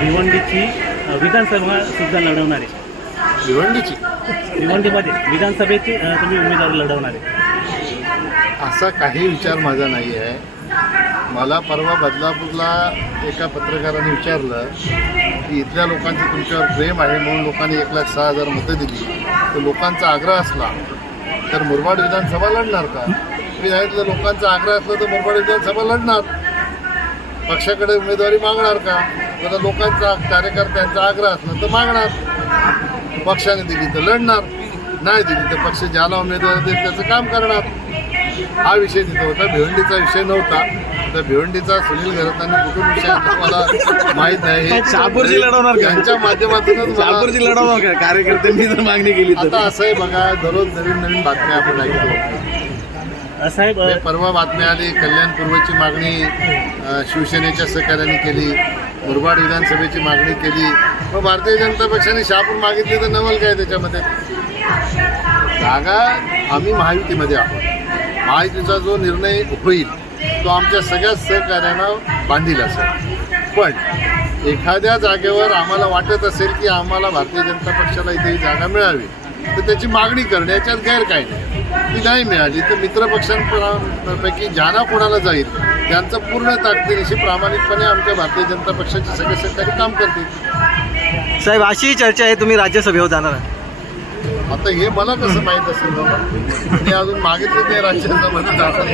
भिवंडीची विधानसभा सुद्धा लढवणार. आहे भिवंडीची? भिवंडीमध्ये विधानसभेची अ, तुम्ही उमेदवारी लढवणार. आहे असा काही विचार माझा नाही आहे. मला परवा बदलापूरला एका पत्रकाराने विचारलं की इथल्या लोकांचं तुमच्यावर प्रेम आहे म्हणून लोकांनी एक लाख सहा हजार मतं दिली. तर लोकांचा आग्रह असला तर मुरबाड विधानसभा लढणार का? मी सांगितलं लोकांचा आग्रह असला तर मुरबाड विधानसभा लढणार. पक्षाकडे उमेदवारी मागणार का? तर लोकांचा कार्यकर्त्यांचा आग्रह असला तर मागणार. पक्षाने दिली तर लढणार नाही दिली तर पक्ष ज्याला उमेदवार देईल त्याचं काम करणार. हा विषय तिथं होता भिवंडीचा विषय नव्हता. तर भिवंडीचा सुनील घरतांनी कुठून विषय मला माहीत नाही. हे शहापूरची लढवणार? त्यांच्या माध्यमातूनच मला- शहापूरची लढवणार कार्यकर्त्यांनी जर मागणी केली तर. आता असं आहे बघा दररोज नवीन नवीन बातम्या आपण ऐकतो. साहेब म्हणजे परवा बातमी आली कल्याण पूर्वची मागणी शिवसेनेच्या सहकार्याने केली मुरबाड विधानसभेची मागणी केली. मग भारतीय जनता पक्षाने शहापूर मागितली तर नवल काय त्याच्यामध्ये? जागा आम्ही महायुतीमध्ये आहोत. महायुतीचा जो निर्णय होईल तो आमच्या सगळ्या सहकार्यांना बांधील असेल. पण एखाद्या जागेवर आम्हाला वाटत असेल की आम्हाला भारतीय जनता पक्षाला इथे ही जागा मिळावी तर त्याची मागणी करण्याच्यात गैर काय नाही ती नाही मिळाली. तर मित्रपक्षांपैकी ज्यांना कोणाला जाईल त्यांचं पूर्ण ताकदीनिशी प्रामाणिकपणे आमच्या भारतीय जनता पक्षाचे सगळे सहकारी काम करतील. साहेब अशी चर्चा आहे तुम्ही राज्यसभेवर जाणार आहे आता हे मला कसं माहीत असेल बाबा? मी अजून मागितलं नाही राज्यसभेमध्ये जाणार